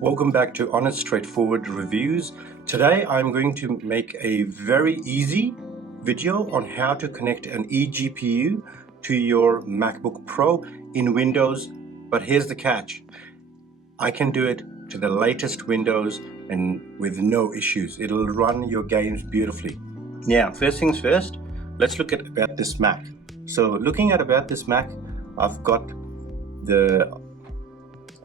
Welcome back to Honest Straightforward Reviews. Today I'm going to make a very easy video on how to connect an eGPU to your MacBook Pro in Windows, but here's the catch. I can do it to the latest Windows and with no issues. It'll run your games beautifully. Now, first things first, let's look at about this Mac. So looking at about this Mac, I've got the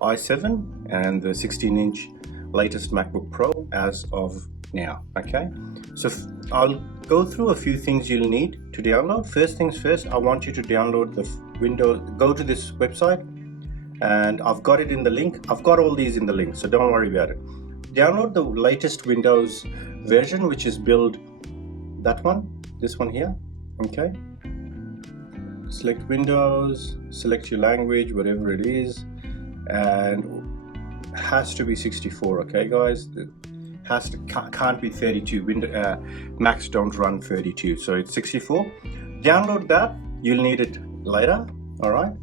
i7 and the 16-inch latest MacBook Pro as of now. Okay, so I'll go through a few things you'll need to download. First things first, I want you to download the Windows. Go to this website, and I've got it in the link. I've got all these in the link, so don't worry about it. Download the latest Windows version, which is build that one, this one here. Okay, select Windows, select your language, whatever it is, and has to be 64. Okay guys, it has to can't be 32. Macs don't run 32, so it's 64. Download that, you'll need it later. All right,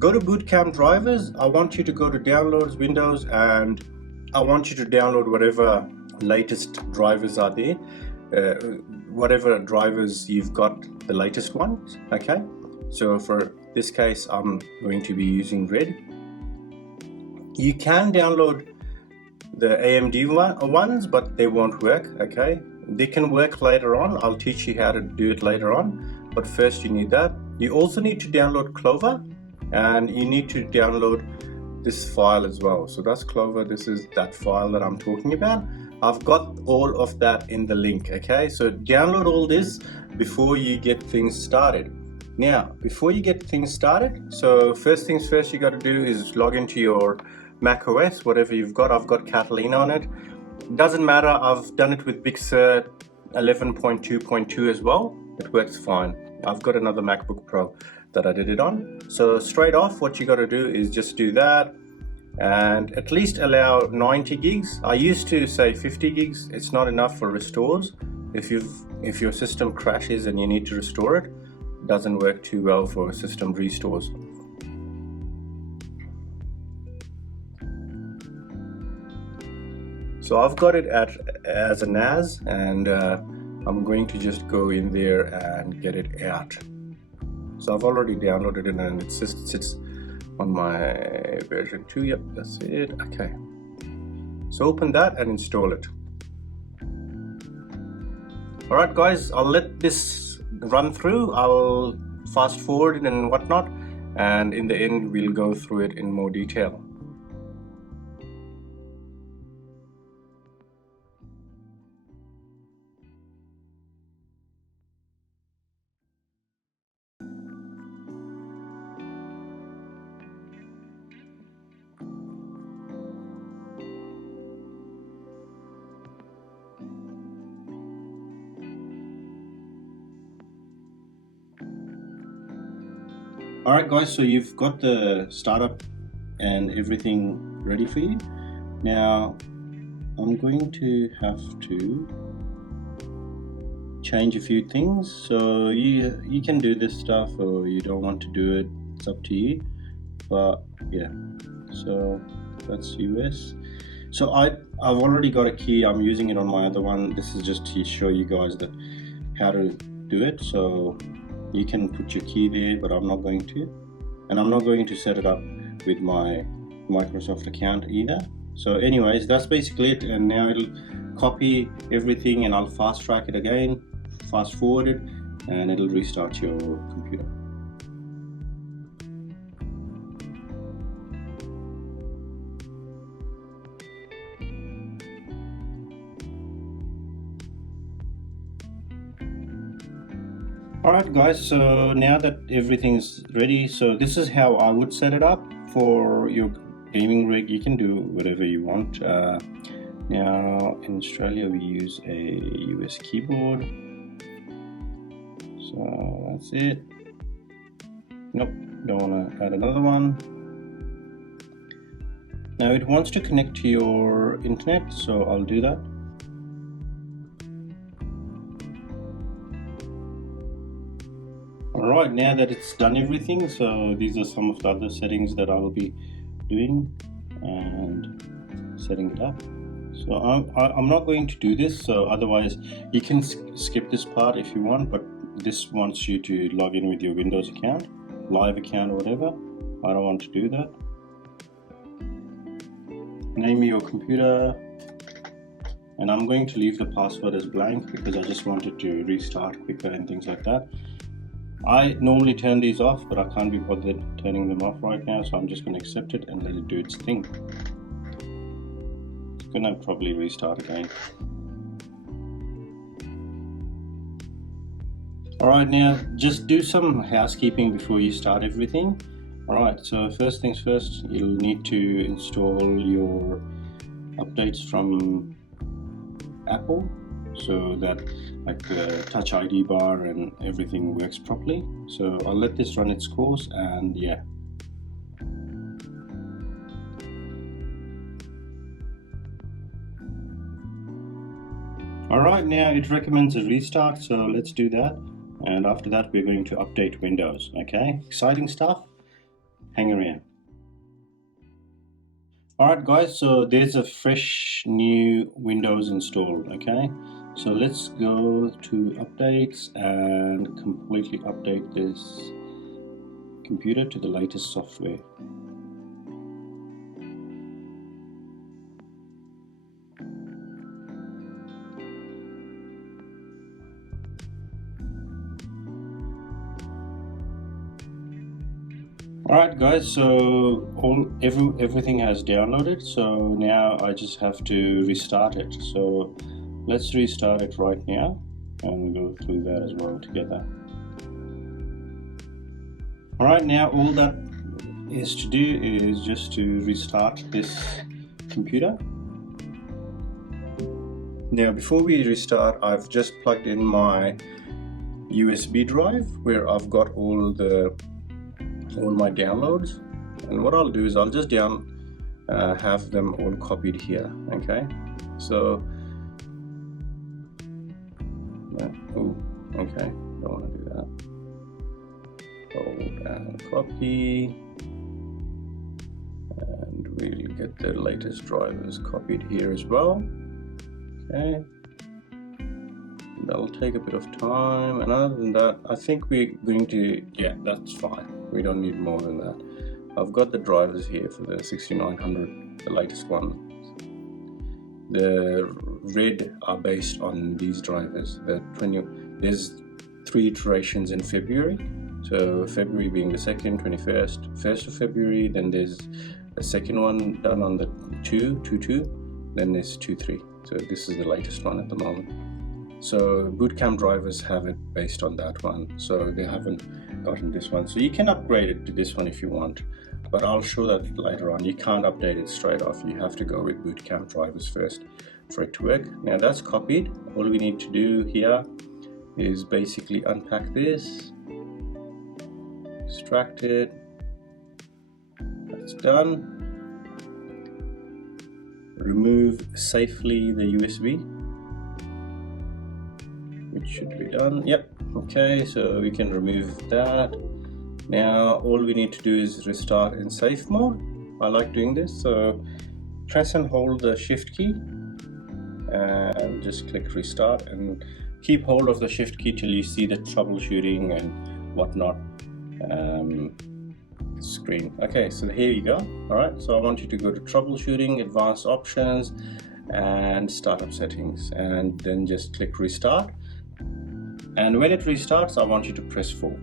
go to Bootcamp drivers. I want you to go to downloads, Windows, and I want you to download whatever latest drivers are there, whatever drivers you've got, the latest ones. Okay, so for this case I'm going to be using red. You can download the AMD ones, but they won't work. Okay, they can work later on. I'll teach you how to do it later on, but first you need that. You also need to download Clover, and you need to download this file as well. So that's Clover. This is that file that I'm talking about. I've got all of that in the link. Okay, so download all this before you get things started. Now, before you get things started, so first things first, you got to do is log into your macOS, whatever you've got. I've got Catalina on it. Doesn't matter, I've done it with Big Sur 11.2.2 as well. It works fine. I've got another MacBook Pro that I did it on. So straight off, what you got to do is just do that, and at least allow 90 gigs. I used to say 50 gigs. It's not enough for restores. If your system crashes and you need to restore it, doesn't work too well for system restores. So I've got it as a NAS, and I'm going to just go in there and get it out. So I've already downloaded it, and it sits on my version 2. Yep, that's it. Okay, so open that and install it. All right guys, I'll let this run through. I'll fast forward it and whatnot, and in the end we'll go through it in more detail. Alright guys, so you've got the startup and everything ready for you. Now I'm going to have to change a few things. So you can do this stuff, or you don't want to do it, it's up to you. But yeah, so that's US. So I've already got a key. I'm using it on my other one. This is just to show you guys that how to do it. So you can put your key there, but I'm not going to, and I'm not going to set it up with my Microsoft account either. So anyways, that's basically it, and now it'll copy everything, and I'll fast track it again, fast forward it, and it'll restart your computer. Alright guys, so now that everything's ready, so this is how I would set it up for your gaming rig. You can do whatever you want. Now in Australia we use a US keyboard, so that's it. Nope, don't want to add another one. Now it wants to connect to your internet, so I'll do that. Alright, now that it's done everything, so these are some of the other settings that I will be doing, and setting it up. So I'm not going to do this, so otherwise you can skip this part if you want, but this wants you to log in with your Windows account, live account or whatever. I don't want to do that. Name your computer, and I'm going to leave the password as blank because I just wanted to restart quicker and things like that. I normally turn these off, but I can't be bothered turning them off right now, so I'm just going to accept it and let it do its thing. It's going to probably restart again. Alright, now just do some housekeeping before you start everything. Alright, so first things first, you'll need to install your updates from Apple, so that like the Touch ID bar and everything works properly. So I'll let this run its course, and yeah. Alright, now it recommends a restart, so let's do that, and after that we're going to update Windows. Okay, exciting stuff, hang around. Alright guys, so there's a fresh new Windows installed. Okay, so let's go to updates and completely update this computer to the latest software. Alright guys, so everything has downloaded, so now I just have to restart it. So let's restart it right now and we'll go through that as well together. Alright, now all that is to do is just to restart this computer. Now before we restart, I've just plugged in my USB drive where I've got all my downloads, and what I'll do is I'll just have them all copied here. Okay, so okay, don't want to do that. Hold and copy, and we'll get the latest drivers copied here as well. Okay, that'll take a bit of time, and other than that I think we're going to, yeah, that's fine. We don't need more than that. I've got the drivers here for the 6900, the latest one. The red are based on these drivers. There's 3 iterations in February. So February being the 2nd, 1st of February, then there's a second one done on the 2.2, then there's 2.3. So this is the latest one at the moment. So Bootcamp drivers have it based on that one, so they haven't gotten this one. So you can upgrade it to this one if you want, but I'll show that later on. You can't update it straight off. You have to go with Bootcamp drivers first for it to work. Now that's copied. All we need to do here is basically unpack this, extract it. That's done. Remove safely the USB, which should be done. Yep. Okay, so we can remove that. Now all we need to do is restart in safe mode. I like doing this, so press and hold the shift key and just click restart, and keep hold of the shift key till you see the troubleshooting and whatnot screen. Okay, so here you go. All right, so I want you to go to troubleshooting, advanced options, and startup settings, and then just click restart. And when it restarts, I want you to press 4.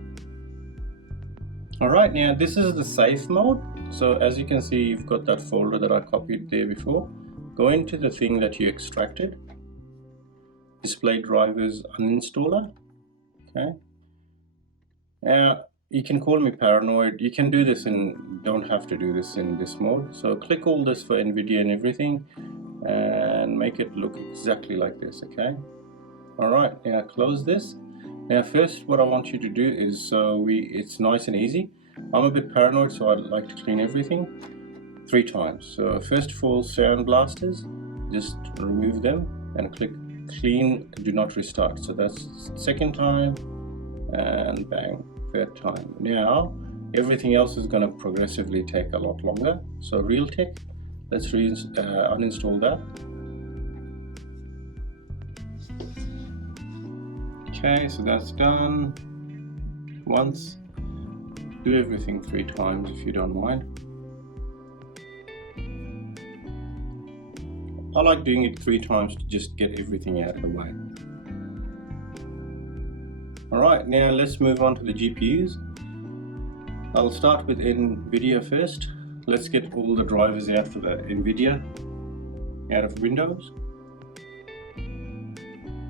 Alright, now this is the safe mode. So as you can see, you've got that folder that I copied there before. Go into the thing that you extracted. Display drivers uninstaller. Okay. Now you can call me paranoid. You can do this don't have to do this in this mode. So click all this for NVIDIA and everything and make it look exactly like this, okay? Alright, now close this. Now first what I want you to do is, it's nice and easy. I'm a bit paranoid, so I'd like to clean everything 3 times. So first of all, sound blasters, just remove them and click clean, do not restart. So that's second time, and bang, third time. Now everything else is going to progressively take a lot longer. So Realtek, Let's uninstall that. Okay, so that's done. Once. Do everything 3 times if you don't mind. I like doing it 3 times to just get everything out of the way. Alright, now let's move on to the GPUs. I'll start with NVIDIA first. Let's get all the drivers out for the NVIDIA out of Windows.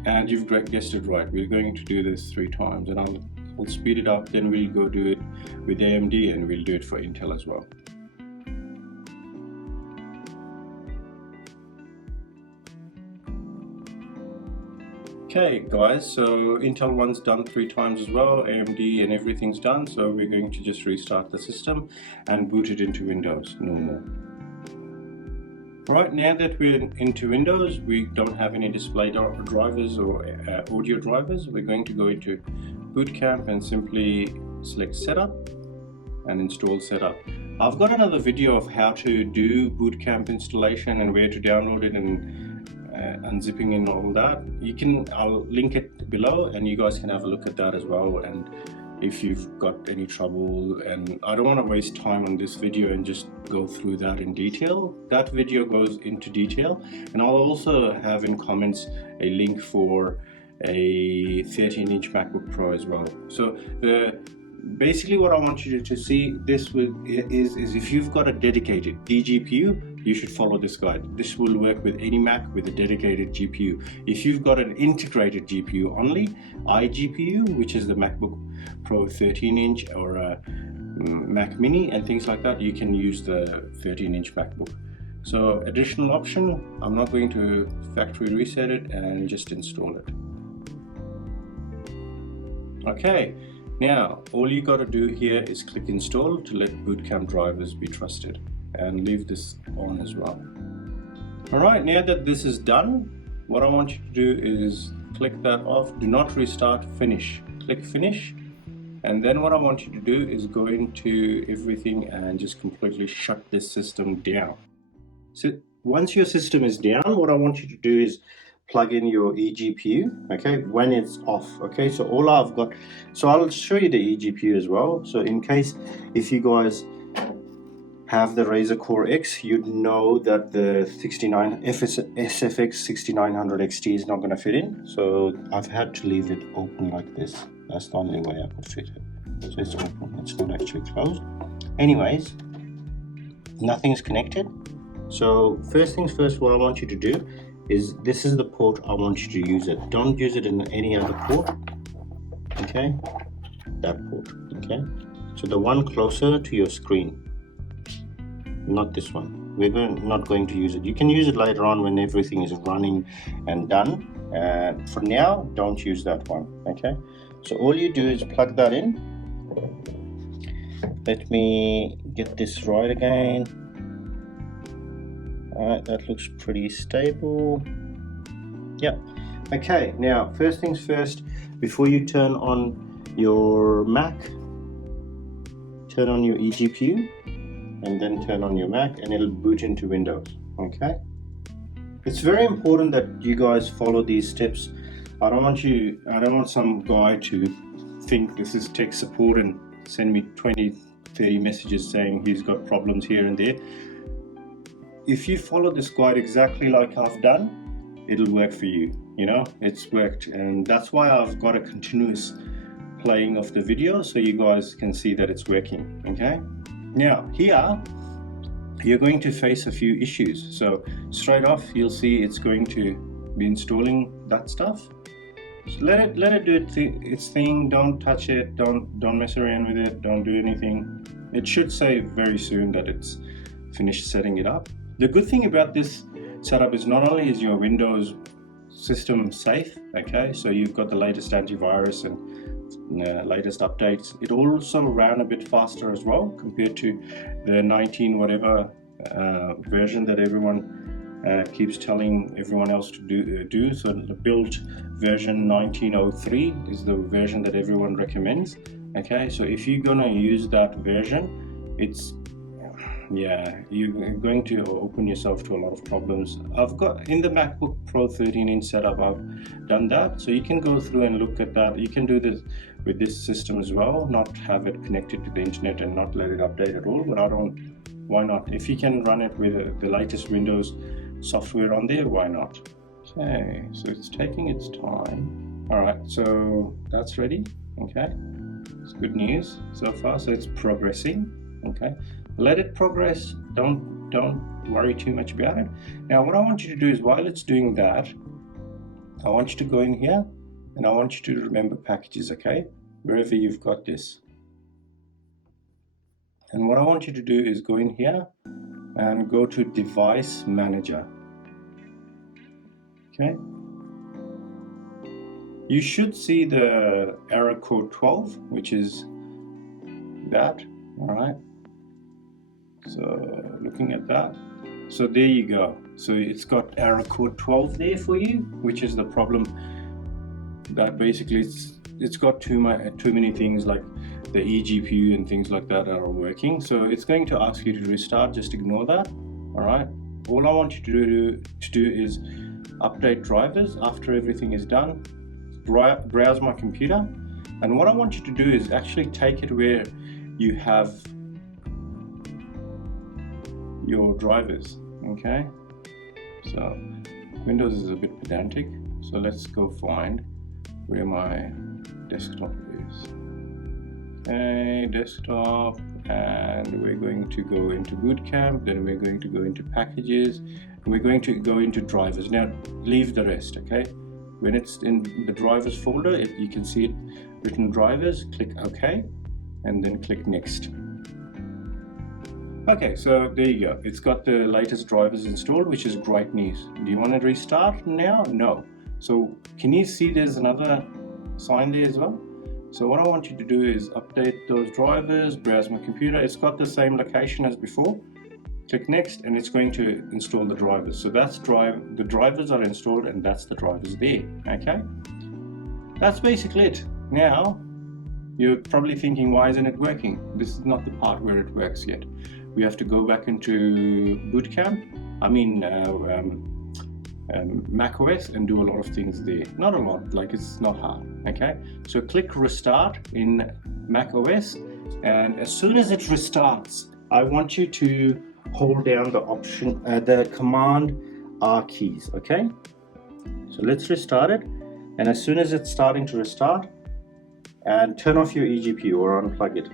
And you've guessed it right, we're going to do this 3 times, and I'll speed it up, then we'll go do it with AMD and we'll do it for Intel as well. Okay guys, so Intel one's done 3 times as well, AMD and everything's done, so we're going to just restart the system and boot it into Windows normal. Right, now that we're into Windows, we don't have any display drivers or audio drivers. We're going to go into Bootcamp and simply select Setup and install Setup. I've got another video of how to do Bootcamp installation and where to download it and unzipping and all that. I'll link it below and you guys can have a look at that as well. And if you've got any trouble, and I don't want to waste time on this video and just go through that in detail. That video goes into detail, and I'll also have in comments a link for a 13-inch MacBook Pro as well. So basically what I want you to see this is if you've got a dedicated dGPU, you should follow this guide. This will work with any Mac with a dedicated GPU. If you've got an integrated GPU only, iGPU, which is the MacBook Pro 13-inch or a Mac Mini and things like that, you can use the 13-inch MacBook. So additional option, I'm not going to factory reset it and just install it. Okay, now all you got to do here is click install to let Bootcamp drivers be trusted, and leave this on as well. Alright, now that this is done, what I want you to do is click that off, do not restart, finish. Click finish, and then what I want you to do is go into everything and just completely shut this system down. So once your system is down, what I want you to do is plug in your eGPU, okay, when it's off. Okay, so all I've got, so I'll show you the eGPU as well. So in case if you guys have the Razer Core X, you'd know that the SFX 6900 XT is not going to fit in. So I've had to leave it open like this. That's the only way I could fit it. So it's open, it's not actually closed. Anyways, nothing's connected. So first things first, what I want you to do is, this is the port I want you to use it. Don't use it in any other port. Okay, that port. Okay, so the one closer to your screen, not this one. We're not going to use it. You can use it later on when everything is running and done. For now, don't use that one. Okay, so all you do is plug that in. Let me get this right again. Alright, that looks pretty stable. Yep. Okay, now first things first, before you turn on your Mac, turn on your eGPU and then turn on your Mac, and it'll boot into Windows. Okay, it's very important that you guys follow these steps. I don't want some guy to think this is tech support and send me 20-30 messages saying he's got problems here and there. If you follow this guide exactly like I've done, it'll work for you. You know, it's worked, and that's why I've got a continuous playing of the video so you guys can see that it's working. Okay, now here you're going to face a few issues. So straight off you'll see it's going to be installing that stuff. So let it do its thing. Don't touch it, don't mess around with it, don't do anything. It should say very soon that it's finished setting it up. The good thing about this setup is not only is your Windows system safe, okay, so you've got the latest antivirus and latest updates, it also ran a bit faster as well compared to the 19 whatever version that everyone keeps telling everyone else to do. So the build version 1903 is the version that everyone recommends. Okay, so if you're gonna use that version, yeah, you're going to open yourself to a lot of problems. I've got in the MacBook Pro 13-inch setup, I've done that, so you can go through and look at that. You can do this with this system as well, not have it connected to the internet and not let it update at all. But why not? If you can run it with the latest Windows software on there, why not? Okay, so it's taking its time. All right, so that's ready. Okay, it's good news so far. So it's progressing. Okay, let it progress. Don't worry too much about it. Now what I want you to do is, while it's doing that, I want you to go in here and I want you to remember packages, okay, wherever you've got this. And what I want you to do is go in here and go to Device Manager. Okay, you should see the error code 12, which is that. All right, so looking at that, so there you go. So it's got error code 12 there for you, which is the problem that basically it's got too many things like the eGPU and things like that are working. So it's going to ask you to restart. Just ignore that. All right, all I want you to do is update drivers. After everything is done, browse my computer, and what I want you to do is actually take it where you have your drivers. Okay, so Windows is a bit pedantic, so let's go find where my desktop is. Okay, desktop, and we're going to go into Bootcamp, then we're going to go into packages, and we're going to go into drivers. Now leave the rest. Okay, when it's in the drivers folder, you can see it written drivers. Click OK and then click next. Okay, so there you go. It's got the latest drivers installed, which is great news. Do you want to restart now? No. So can you see there's another sign there as well? So what I want you to do is update those drivers, browse my computer. It's got the same location as before. Click next and it's going to install the drivers. So that's the drivers are installed and that's the drivers there. Okay, that's basically it. Now you're probably thinking, why isn't it working? This is not the part where it works yet. We have to go back into Bootcamp, macOS, and do a lot of things there. Not a lot, like it's not hard. Okay, so click restart in macOS, and as soon as it restarts, I want you to hold down the Command R keys. Okay, so let's restart it, and as soon as it's starting to restart, and turn off your eGPU or unplug it.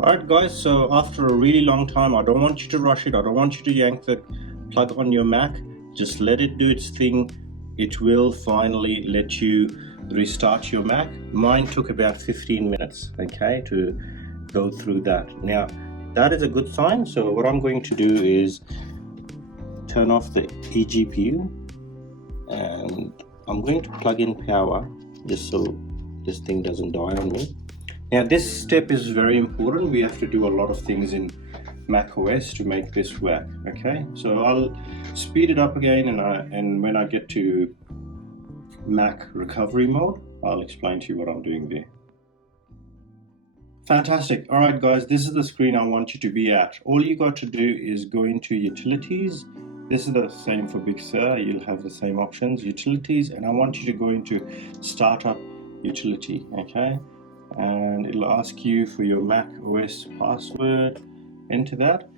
Alright guys, so after a really long time, I don't want you to rush it. I don't want you to yank the plug on your Mac. Just let it do its thing. It will finally let you restart your Mac. Mine took about 15 minutes, okay, to go through that. Now, that is a good sign. So what I'm going to do is turn off the eGPU, and I'm going to plug in power just so this thing doesn't die on me. Now this step is very important. We have to do a lot of things in macOS to make this work. Okay, so I'll speed it up again, and when I get to Mac recovery mode, I'll explain to you what I'm doing there. Fantastic. All right guys, this is the screen I want you to be at. All you got to do is go into utilities. This is the same for Big Sur. You'll have the same options, utilities, and I want you to go into startup utility. Okay, and it'll ask you for your Mac OS password. Enter that.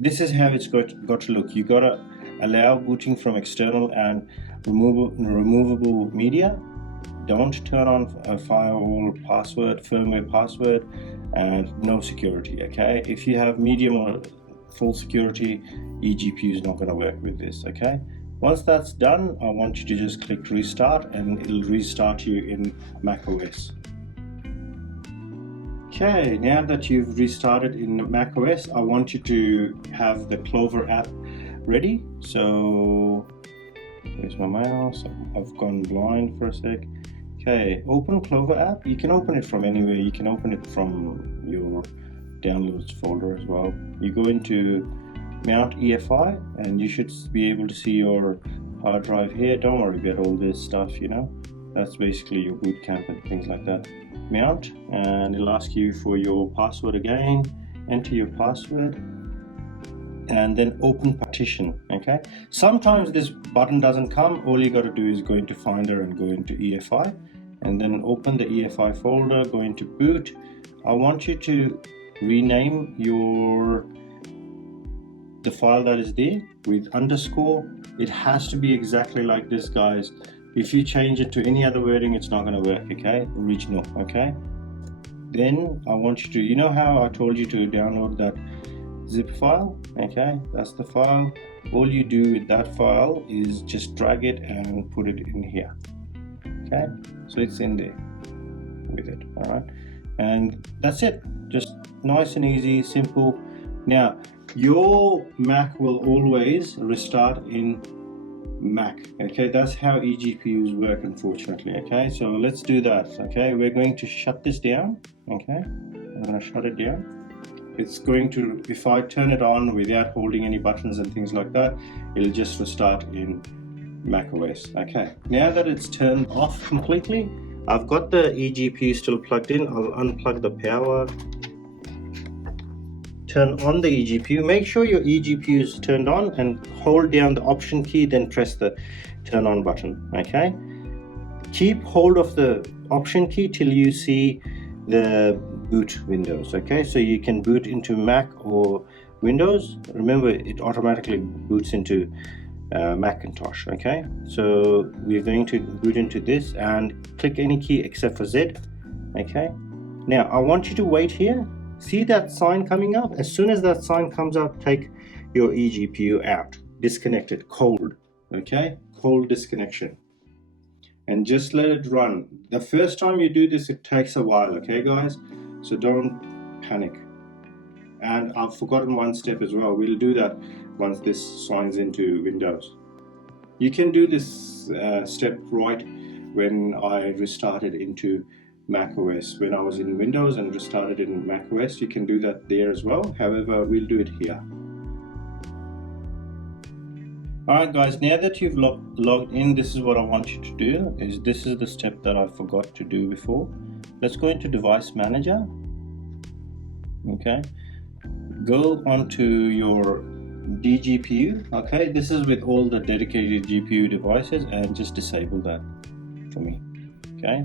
This is how it's got to look. You got to allow booting from external and removable media. Don't turn on a firewall password, firmware password, and no security. Okay, if you have medium or full security, eGPU is not going to work with this. Okay, once that's done, I want you to just click restart, and it'll restart you in macOS. Okay, now that you've restarted in macOS, I want you to have the Clover app ready. So where's my mouse? I've gone blind for a sec. Okay, open Clover app. You can open it from anywhere. You can open it from your downloads folder as well. You go into Mount EFI and you should be able to see your hard drive here. Don't worry about all this stuff, you know. That's basically your Bootcamp and things like that. Mount, and it'll ask you for your password again. Enter your password and then open partition. Okay, sometimes this button doesn't come. All you got to do is go into Finder and go into EFI and then open the EFI folder, go into boot. I want you to rename the file that is there with underscore. It has to be exactly like this, guys. If you change it to any other wording, it's not going to work. Okay, original. Okay, then I want you to, you know how I told you to download that zip file? Okay, that's the file. All you do with that file is just drag it and put it in here. Okay, so it's in there with it. All right, and that's it. Just nice and easy, simple. Now your Mac will always restart in Mac. Okay, that's how eGPUs work, unfortunately. Okay, so let's do that. Okay, we're going to shut this down. Okay, I'm going to shut it down. It's going to, if I turn it on without holding any buttons and things like that, it'll just restart in macOS. Okay, now that it's turned off completely, I've got the eGPU still plugged in. I'll unplug the power, turn on the eGPU. Make sure your eGPU is turned on and hold down the option key, then press the turn on button. Okay, keep hold of the option key till you see the boot windows. Okay, so you can boot into Mac or Windows. Remember, it automatically boots into Macintosh. Okay, so we're going to boot into this and click any key except for Z. Okay, now I want you to wait here. See that sign coming up? As soon as that sign comes up, take your eGPU out, disconnect it, cold. Okay, cold disconnection, and just let it run. The first time you do this, it takes a while. Okay, guys, so don't panic. And I've forgotten one step as well. We'll do that once this signs into Windows. You can do this step right when I restarted into macOS. When I was in Windows and restarted in macOS, you can do that there as well. However, we'll do it here. Alright guys, now that you've logged in, this is what I want you to do. This is the step that I forgot to do before. Let's go into Device Manager. Okay, go onto your dGPU. Okay, this is with all the dedicated GPU devices, and just disable that for me. Okay,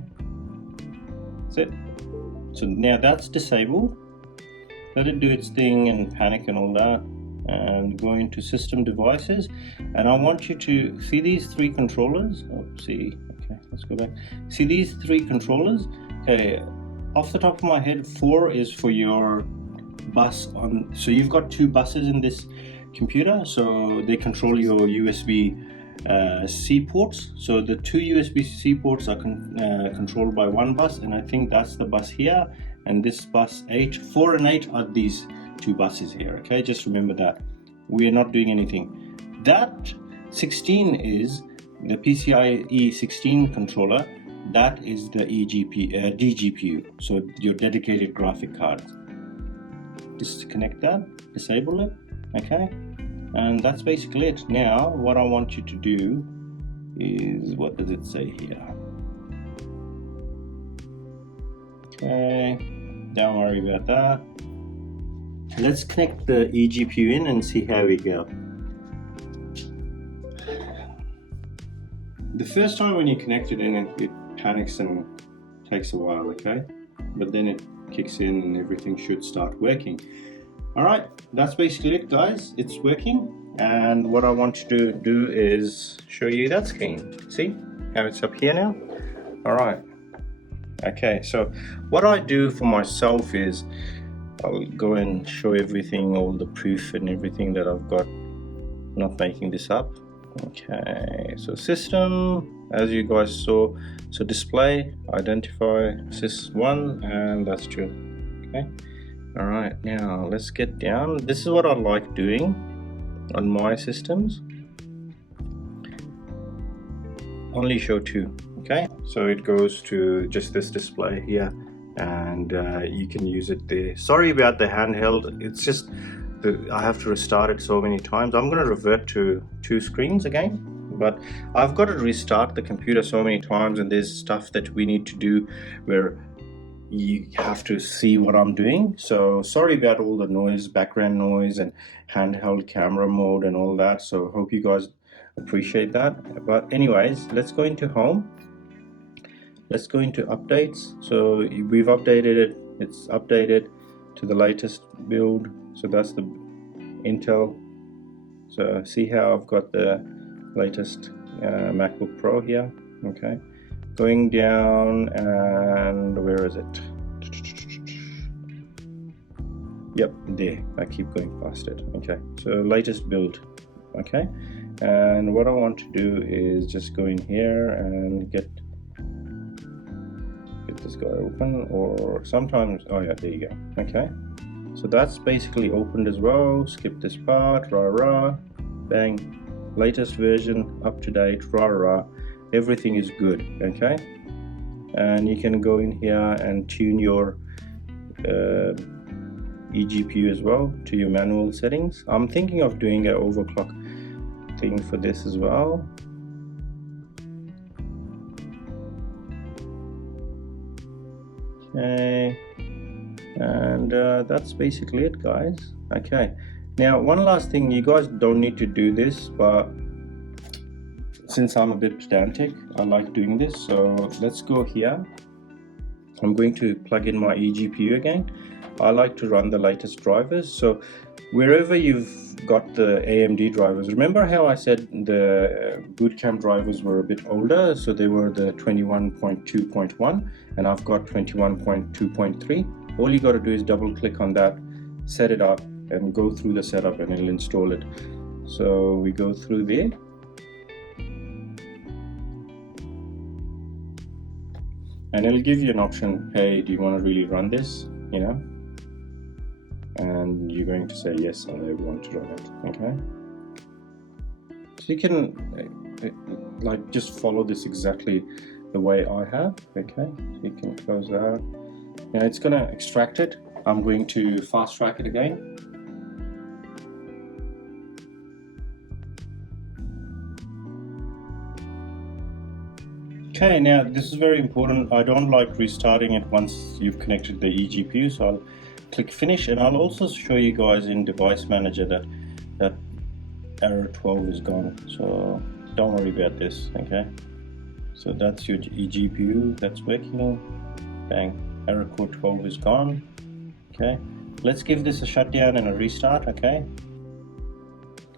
that's it. So now that's disabled. Let it do its thing and panic and all that, and go into System Devices, and I want you to see these three controllers. Okay, let's go back. See these three controllers? Okay, off the top of my head, 4 is for your bus on. So you've got 2 buses in this computer, so they control your USB-C ports. So the 2 USB-C ports are controlled by 1 bus, and I think that's the bus here, and this bus 8. 4 and 8 are these 2 buses here. Okay, just remember that. We are not doing anything. That 16 is the PCIe 16 controller. That is the dGPU, so your dedicated graphic card. Disconnect that, disable it. Okay, and that's basically it. Now what I want you to do is, what does it say here? Okay, don't worry about that. Let's connect the eGPU in and see how we go. The first time when you connect it in, it panics and takes a while, okay? But then it kicks in and everything should start working. Alright, that's basically it, guys. It's working, and what I want you to do is show you that screen. See how it's up here now? Alright, okay, so what I do for myself is I'll go and show everything, all the proof and everything that I've got, not making this up. Okay, so system, as you guys saw, so display, identify, sys1, and that's true. Okay, all right, now let's get down. This is what I like doing on my systems. Only show 2. Okay, so it goes to just this display here, and you can use it there. Sorry about the handheld, it's just I have to restart it so many times. I'm going to revert to 2 screens again, but I've got to restart the computer so many times, and there's stuff that we need to do where you have to see what I'm doing. So sorry about all the noise, background noise, and handheld camera mode and all that. So hope you guys appreciate that. But anyways, let's go into home. Let's go into updates. So we've updated it. It's updated to the latest build. So that's the Intel. So see how I've got the latest MacBook Pro here. Okay, going down, and where is it? Yep, there. I keep going past it. Okay, so latest build. Okay, and what I want to do is just go in here and get this guy open, or sometimes, oh yeah, there you go. Okay, so that's basically opened as well. Skip this part. Rah, bang, latest version, up to date, rah, everything is good. Okay, and you can go in here and tune your eGPU as well to your manual settings. I'm thinking of doing an overclock thing for this as well. Okay, and that's basically it, guys. Okay, now one last thing, you guys don't need to do this, but since I'm a bit pedantic, I like doing this. So let's go here. I'm going to plug in my eGPU again. I like to run the latest drivers. So wherever you've got the AMD drivers, remember how I said the Bootcamp drivers were a bit older, so they were the 21.2.1 and I've got 21.2.3. all you got to do is double click on that, set it up, and go through the setup, and it'll install it. So we go through there, and it'll give you an option, hey, do you want to really run this, you know, and you're going to say yes, I want to run it. Okay, so you can like just follow this exactly the way I have. Okay, so you can close that. Now it's going to extract it. I'm going to fast track it again. Okay, now this is very important. I don't like restarting it once you've connected the eGPU, so I'll click finish, and I'll also show you guys in device manager that error 12 is gone, so don't worry about this. Okay, so that's your eGPU that's working. Bang, error code 12 is gone. Okay, let's give this a shutdown and a restart. Okay,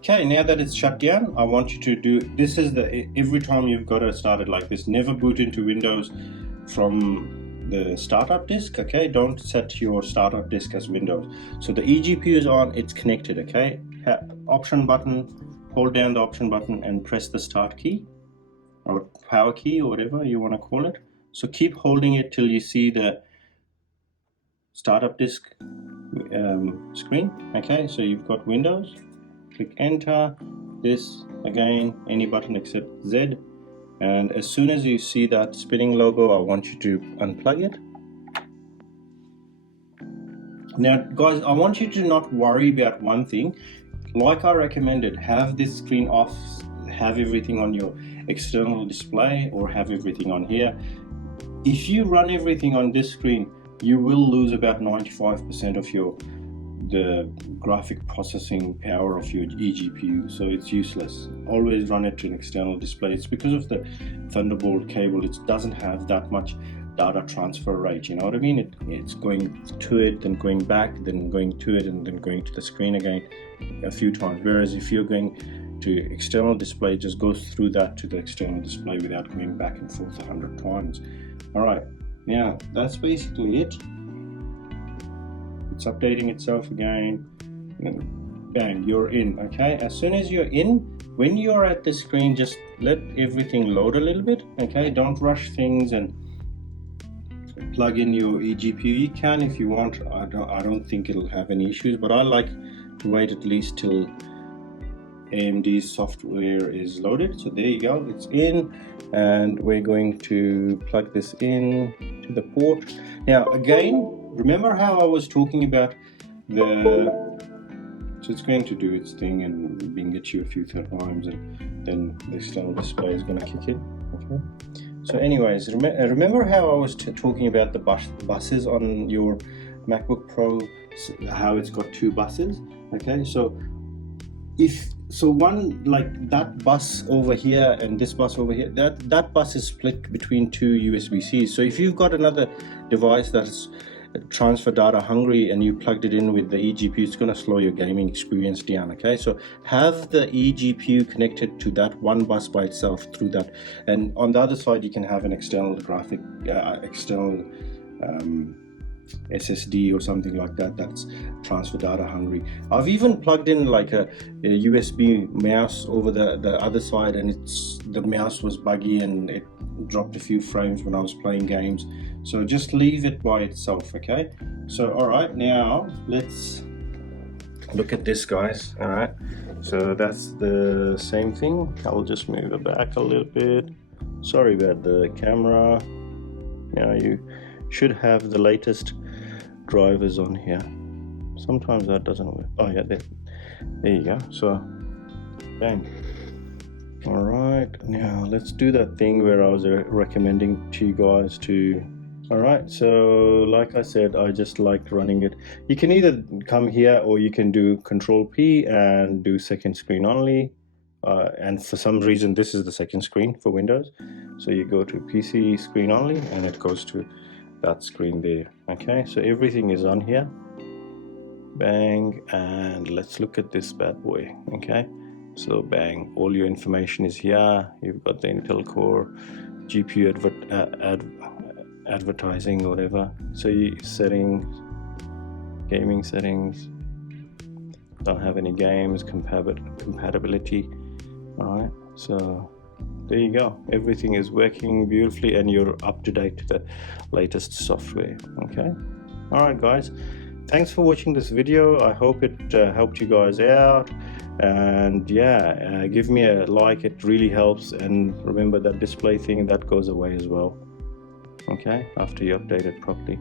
now that it's shut down, I want you to do, this is the, every time you've got to start it like this, never boot into Windows from the startup disk. Okay, don't set your startup disk as Windows. So the eGPU is on, it's connected. Okay, option button, hold down the option button and press the start key or power key or whatever you want to call it. So keep holding it till you see the startup disk screen. Okay, so you've got Windows. Click enter, this again, any button except Z, and as soon as you see that spinning logo, I want you to unplug it. Now guys, I want you to not worry about one thing. Like I recommended, have this screen off, have everything on your external display, or have everything on here. If you run everything on this screen, you will lose about 95% of the graphic processing power of your eGPU, so it's useless. Always run it to an external display. It's because of the Thunderbolt cable, it doesn't have that much data transfer rate, you know what I mean? It's going to it, then going back, then going to it, and then going to the screen again a few times. Whereas if you're going to external display, it just goes through that to the external display without going back and forth 100 times. All right, now that's basically it. It's updating itself again, and bang, you're in. Okay, as soon as you're in, when you're at the screen, just let everything load a little bit. Okay, don't rush things and plug in your eGPU. You can if you want. I don't think it'll have any issues, but I like to wait at least till AMD's software is loaded. So there you go, it's in, and we're going to plug this in to the port. Now again, remember how I was talking about the So it's going to do its thing and bing at you a few times, and then the external display is going to kick in. Okay. So anyways, remember how I was talking about the buses on your MacBook Pro, how it's got 2 buses? Okay, so one, like that bus over here and this bus over here, that bus is split between 2 USB-Cs. So if you've got another device that's transfer data hungry and you plugged it in with the eGPU, it's going to slow your gaming experience down. Okay, so have the eGPU connected to that one bus by itself through that, and on the other side you can have an external graphic, external SSD or something like that that's transfer data hungry. I've even plugged in like a USB mouse over the other side, and the mouse was buggy and it dropped a few frames when I was playing games. So just leave it by itself. Okay, so all right, now let's look at this, guys. All right, so that's the same thing. I'll just move it back a little bit. Sorry about the camera. Now you should have the latest drivers on here. Sometimes that doesn't work. Oh yeah, there you go. So bang. All right, now let's do that thing where I was recommending to you guys to. All right, so like I said, I just like running it. You can either come here or you can do Control P and do second screen only, and for some reason this is the second screen for Windows, so you go to PC screen only and it goes to that screen there. Okay, so everything is on here. Bang, and let's look at this bad boy. Okay, so bang, all your information is here. You've got the Intel Core, GPU advertising or whatever. So settings, gaming settings, don't have any games, compatibility. All right, so there you go. Everything is working beautifully and you're up to date to the latest software. Okay, all right guys, thanks for watching this video. I hope it helped you guys out, and yeah, give me a like, it really helps. And remember that display thing, that goes away as well, okay, after you update it properly.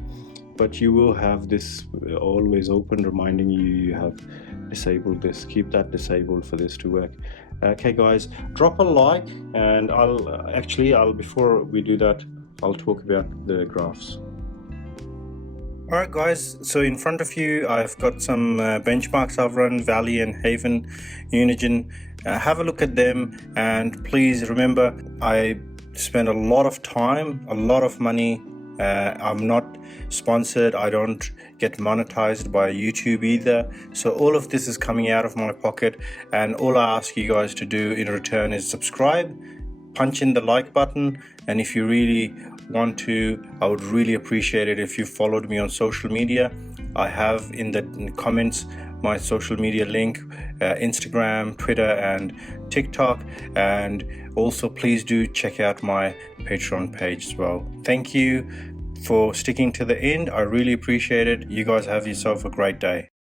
But you will have this always open reminding you have disabled this. Keep that disabled for this to work. Okay guys, drop a like, and I'll before we do that, I'll talk about the graphs. Alright guys, so in front of you I've got some benchmarks I've run, Valley and Haven, Unigen. Have a look at them, and please remember, I spend a lot of time, a lot of money. I'm not sponsored, I don't get monetized by YouTube either, so all of this is coming out of my pocket, and all I ask you guys to do in return is subscribe, punch in the like button, and if you really want to, I would really appreciate it if you followed me on social media. I have in the comments my social media link, Instagram, Twitter and TikTok, and also please do check out my Patreon page as well. Thank you for sticking to the end. I really appreciate it. You guys have yourself a great day.